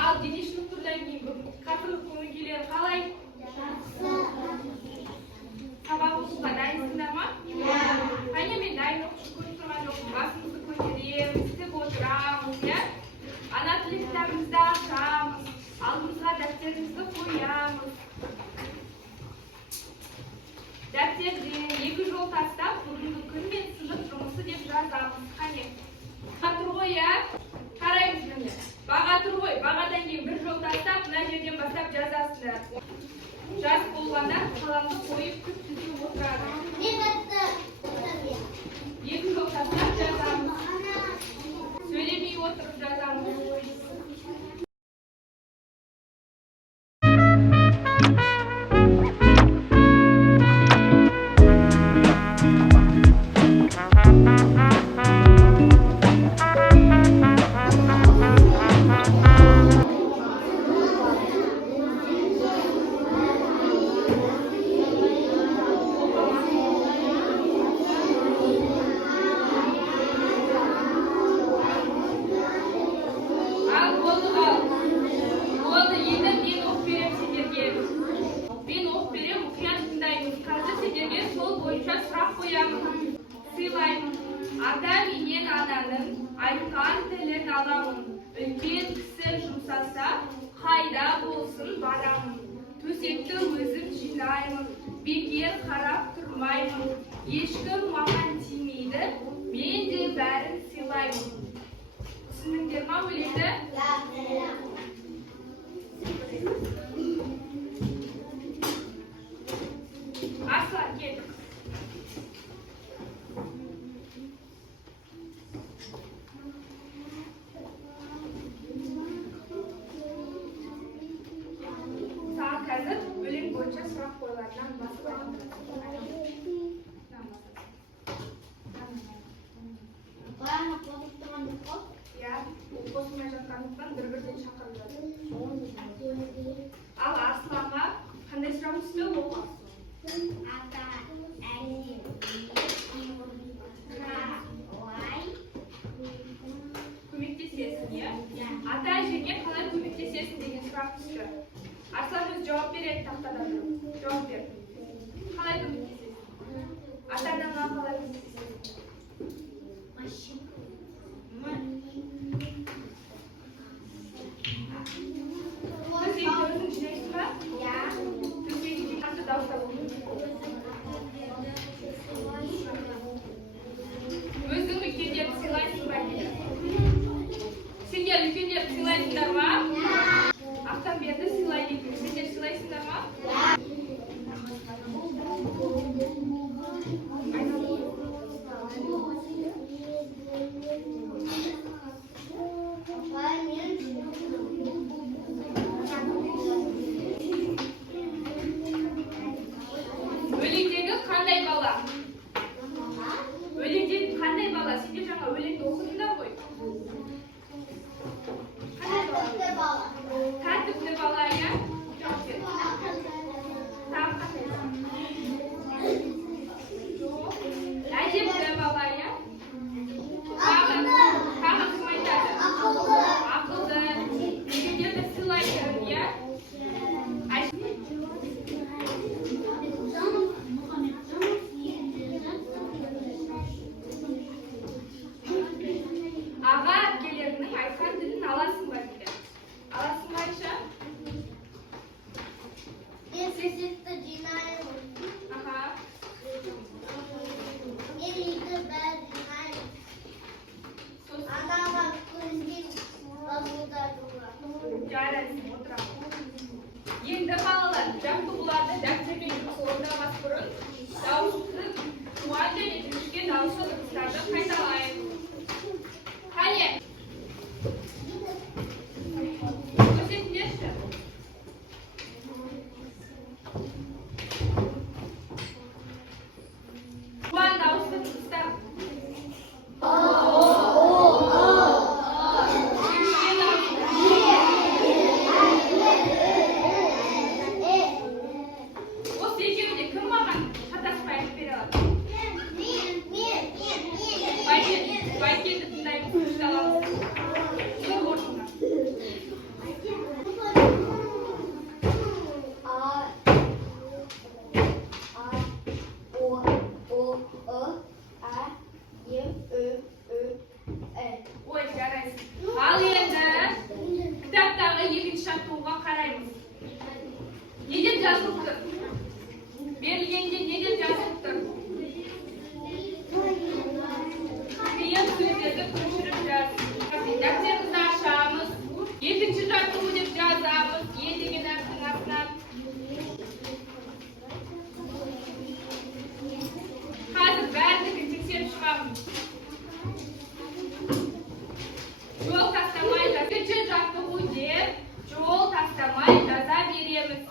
Ал дене шынықтырудан кейін қазіргі көңіл күйлері қалай? Сабақ оқуға дайынсыңдар ма? Қане мен дайын оқушы көріп тұрған жоқпын. Басымызды көтереміз, істеп отырамыз, иә? Ана тілі кітабымызды ашамыз, алдымызға дәптерімізді қоямыз. Дәптерден екі жол тастап, бүгінгі күн мен сынып жұмысы деп жазамыз. Қане? Баға тұр ғой, иә? Қараймыз міне. Баға тұр ғой. Бағадан кейін бір жол тастап, мына жерден бастап жазасыздар. Жас болғанда қаламды қойып күт түзіп отырады. Екі жол тастап жазамыз. Сөйлемей отырып жазамыз. Ата менен ананың айтқан тілін аламын. Үлкен кісі жұмсаса, қайда болсын барамын. Төсекті өзім жинаймын, бекер қарап тұрмаймын. Ешкім маған тимейді, мен де бәрін сыйлаймын. Түсіндіңдер ма өлеңді? Аслан, кел. Қазір өлең бойынша сұрақ қойылатыннан бастаймын. Иә, қосылмай жатқандықтан бір-бірден шақырып жатыр. Ал Асланға қандай сұрақ түсті оқы? Ата, әне, қалай көмектесесің, иә? Ата, әжеңе қалай көмектесесің деген сұрақ түсті. Аслан өз жауап береді тақтадан. Жауап бер. Қалай көмектесесің? Ата-анаңа қалай көмектесесің? Машина. Төсекті өзің жинайсың ба? Иә. Төсекті қанша дауыстап отырсың? Өзің үлкендерді сыйлайсың ба? Сендер үлкендерді сыйлайсыңдар ма? Ақтан берді сыйлайды екен. Сендер сыйлайсыңдар ма? Өлеңдегі қандай бала? Өлеңдегі қандай бала? Сендер жаңа өлеңді оқыдыңдар ғой? Тәртіпті бала. Тәртіпті бала, иә? Жоқ, тағы қандай бала? Жоқ. Әдепті бала, иә? Тағы кім айтады? Ақылды. Үлкендерді сыйлайды, иә? Аға әпкелерінің айтқан тілін аласың ба дейді? Аласың ба, Айша? Мен төсекті жинаймын. Аха. Мен үйді бәрін жинаймын. Анаға көнген басудағы. Жарайсың, отырамын. Енді балалар, жақсы болады, дәптермен жұмыс орындамас бұрын дауысты туған және жүрген дауысты дыбыстарды қайталайық. Қане? Көрсетіңдерші. Туған дауысты дыбыстар. Осы екеуінде кім маған шатаспай айтып бере алады? Байкенді тыңдаймыз, күшті аламыз. жазылып тұр? Берілгенде не деп жазылып тұр? Қиын сөздерді көшіріп жаз. Дәптерімізді ашамыз. Екінші жаттығу деп жазамыз. Е деген әріптің астынан. Қазір бәрінікін тексеріп шығамыз. Жол тастамай жаза. Екінші жаттығу деп жол тастамай жаза береміз.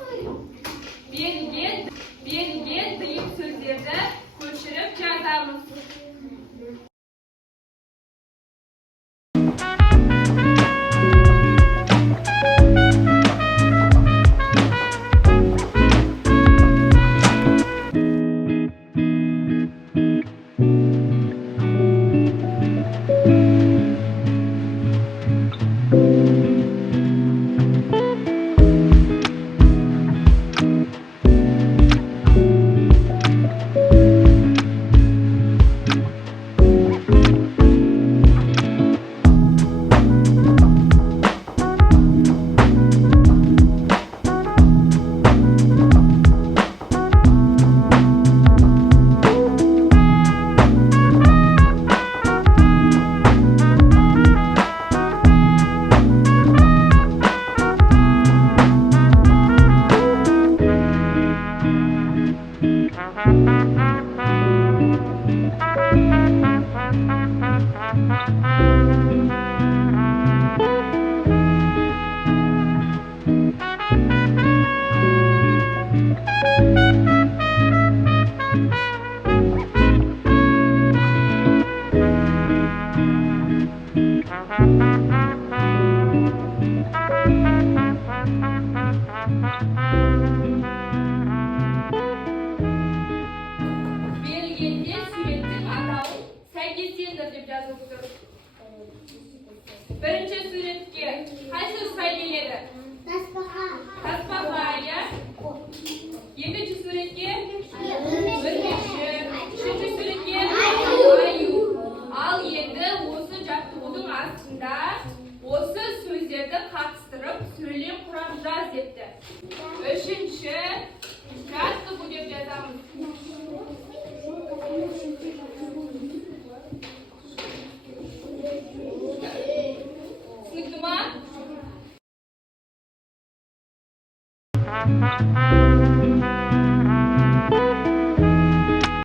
Берілген тыйым сөздерді көшіріп жазамыз. Берілгенде суреттің атауы сәйкестендір деп жазылып тұр. Бірінші суретке қайсы сай келеді? Тасбақа, иә? Екінші суретке өрмекші. Үшінші суретке аю. Ал енді осы жаттығудың астында осы сөздерді қатыстырып сөйлем құрап жаз депті. Үшінші жаттығу деп жазамыз. Түсінікті ма?